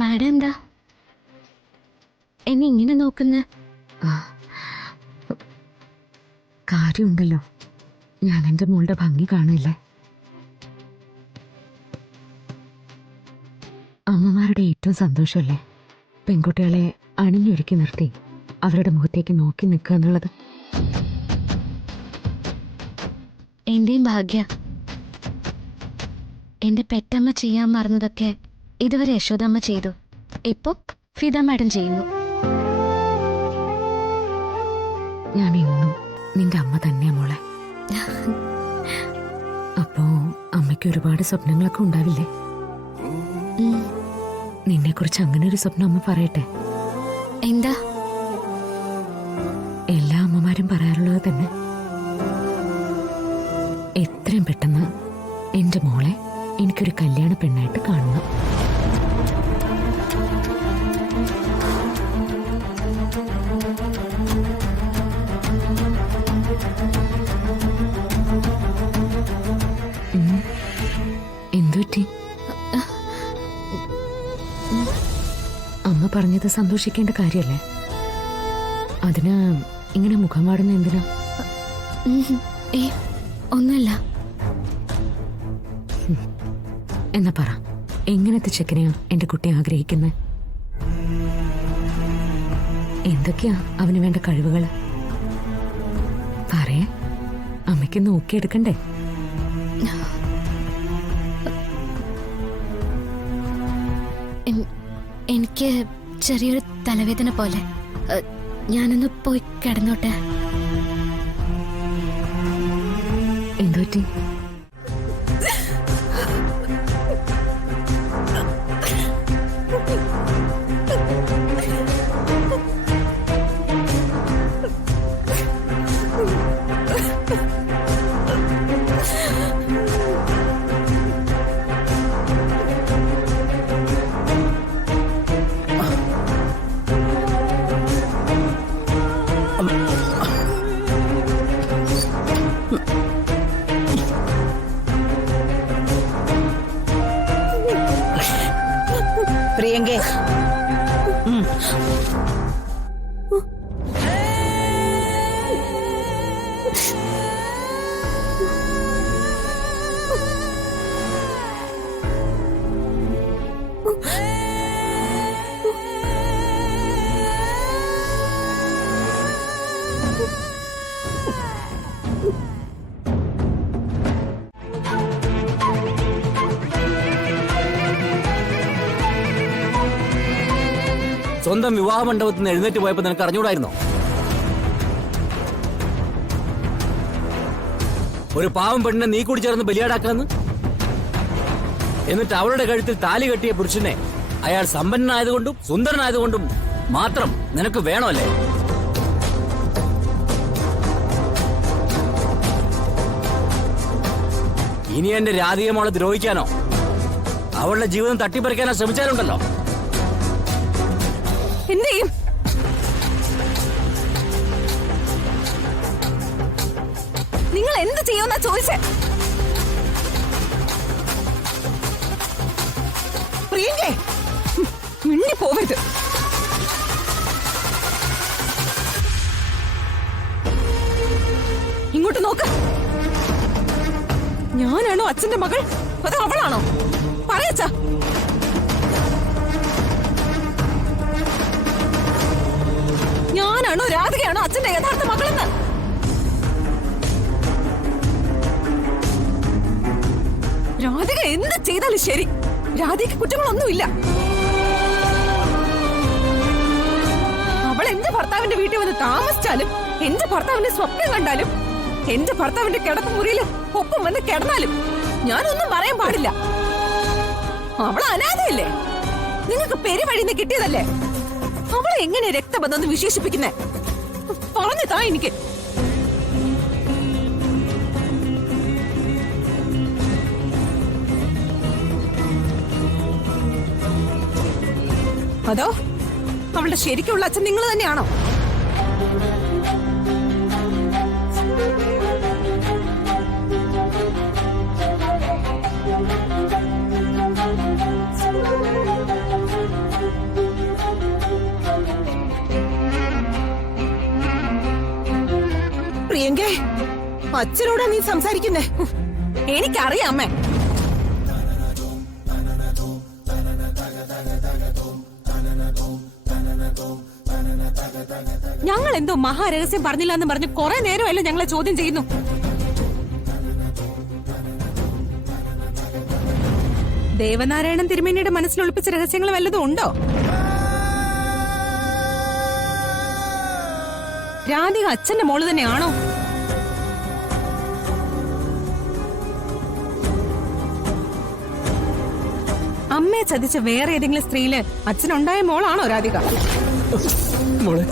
Madam എന്താ എന്നെ ഇങ്ങനെ നോക്കുന്ന? കാര്യമുണ്ടല്ലോ, ഞാൻ എൻ്റെ മോളുടെ ഭംഗി കാണില്ലേ. അമ്മമാരുടെ ഏറ്റവും സന്തോഷമല്ലേ പെൺകുട്ടികളെ അണിഞ്ഞൊരുക്കി നിർത്തി അവരുടെ മുഖത്തേക്ക് നോക്കി നിൽക്കുക എന്നുള്ളത്. എന്റെയും ഭാഗ്യ. എന്റെ പെറ്റമ്മ ചെയ്യാൻ മറന്നതൊക്കെ ഇതുവരെ യശോദമ്മ ചെയ്തു. ഇപ്പൊ ഫിദ മാഡം ചെയ്യുന്നു. ഞാൻ ഇന്നും നിന്റെ അമ്മ തന്നെയാ മോളെ. അപ്പോ അമ്മയ്ക്ക് ഒരുപാട് സ്വപ്നങ്ങളൊക്കെ ഉണ്ടാവില്ലേ? നിന്നെ കുറിച്ച് അങ്ങനെ ഒരു സ്വപ്നം അമ്മ പറയട്ടെ. എന്താ? എല്ലാ അമ്മമാരും പറയാറുള്ളത് തന്നെ. എത്രയും പെട്ടെന്ന് എന്റെ മോളെ എനിക്കൊരു കല്യാണ പെണ്ണായിട്ട് കാണണം. എന്തുപറ്റി? അമ്മ പറഞ്ഞത് സന്തോഷിക്കേണ്ട കാര്യല്ലേ? അതിന് ഇങ്ങനെ മുഖം വാടുന്ന എന്തിനാ? ഒന്നുമില്ല. എന്നാ പറ, എങ്ങനത്തെ ചെക്കനെയാ എന്റെ കുട്ടി ആഗ്രഹിക്കുന്നത്? എന്തൊക്കെയാ അവന് വേണ്ട കഴിവുകൾ? പറയേ, അമ്മയ്ക്ക് നോക്കിയെടുക്കണ്ടേ? എനിക്ക് ചെറിയൊരു തലവേദന പോലെ. ഞാനൊന്ന് പോയി കിടന്നോട്ടെ. എന്തുപറ്റി? പ്രിയങ്കേ, സ്വന്തം വിവാഹ മണ്ഡപത്തിൽ നിന്ന് എഴുന്നേറ്റ് പോയപ്പോ നിനക്ക് അറിഞ്ഞൂടായിരുന്നോ? ഒരു പാവം പെണ്ണിനെ നീ കൂടി ചേർന്ന് ബലിയാടാക്കാന്ന്. എന്നിട്ട് അവളുടെ കഴുത്തിൽ താലി കെട്ടിയ പുരുഷനെ അയാൾ സമ്പന്നനായതുകൊണ്ടും സുന്ദരനായതുകൊണ്ടും മാത്രം നിനക്ക് വേണമല്ലേ? ഇനി എന്റെ രാധിക മോളെ ദ്രോഹിക്കാനോ അവളുടെ ജീവിതം തട്ടിപ്പറിക്കാനോ ശ്രമിച്ചാലുണ്ടല്ലോ, എന്ത് ചെയ്യും? നിങ്ങൾ എന്ത് ചെയ്യുമെന്നാ ചോദിച്ചേ? പ്രിയങ്കേ, മിണ്ടി പോവരുത്. ഇങ്ങോട്ട് നോക്ക്. ഞാനാണോ അച്ഛന്റെ മകൾ, അതോ അവളാണോ? പറയച്ചാ. ഞാനാണോ രാധികയാണോ അച്ഛന്റെ യഥാർത്ഥ മകളെന്ന്? രാധിക എന്ത് ചെയ്താലും ശരി, രാധികയ്ക്ക് കുറ്റങ്ങളൊന്നുമില്ല. അവൾ എന്റെ ഭർത്താവിന്റെ വീട്ടിൽ വന്ന് താമസിച്ചാലും, എന്റെ ഭർത്താവിന്റെ സ്വപ്നം കണ്ടാലും, എന്റെ ഭർത്താവിന്റെ കിടപ്പ് മുറിയിൽ ഒപ്പം വന്ന് കിടന്നാലും ഞാനൊന്നും പറയാൻ പാടില്ല. അവൾ അനാഥയല്ലേ? നിങ്ങൾക്ക് പെരുവഴിന്ന് കിട്ടിയതല്ലേ? അവളെ എങ്ങനെ രക്തബന്ധം എന്ന് വിശേഷിപ്പിക്കുന്നേ? പറഞ്ഞു താ എനിക്ക്. അതോ അവളുടെ ശരിക്കുള്ള അച്ഛൻ നിങ്ങൾ തന്നെയാണോ? അച്ഛനോടാ നീ സംസാരിക്കുന്നേ? എനിക്കറിയാം അമ്മേ. ഞങ്ങൾ എന്തോ മഹാരഹസ്യം പറഞ്ഞില്ല എന്ന് പറഞ്ഞ് കുറെ നേരമല്ലോ ഞങ്ങളെ ചോദ്യം ചെയ്യുന്നു. ദേവനാരായണൻ തിരുമേനിയുടെ മനസ്സിൽ ഒളിപ്പിച്ച രഹസ്യങ്ങൾ വല്ലതും ഉണ്ടോ? രാധിക അച്ഛന്റെ മോള് തന്നെയാണോ? അമ്മയെ ചതിച്ച വേറെ ഏതെങ്കിലും സ്ത്രീയില് അച്ഛനുണ്ടായ മോളാണോ രാധിക? മോളെ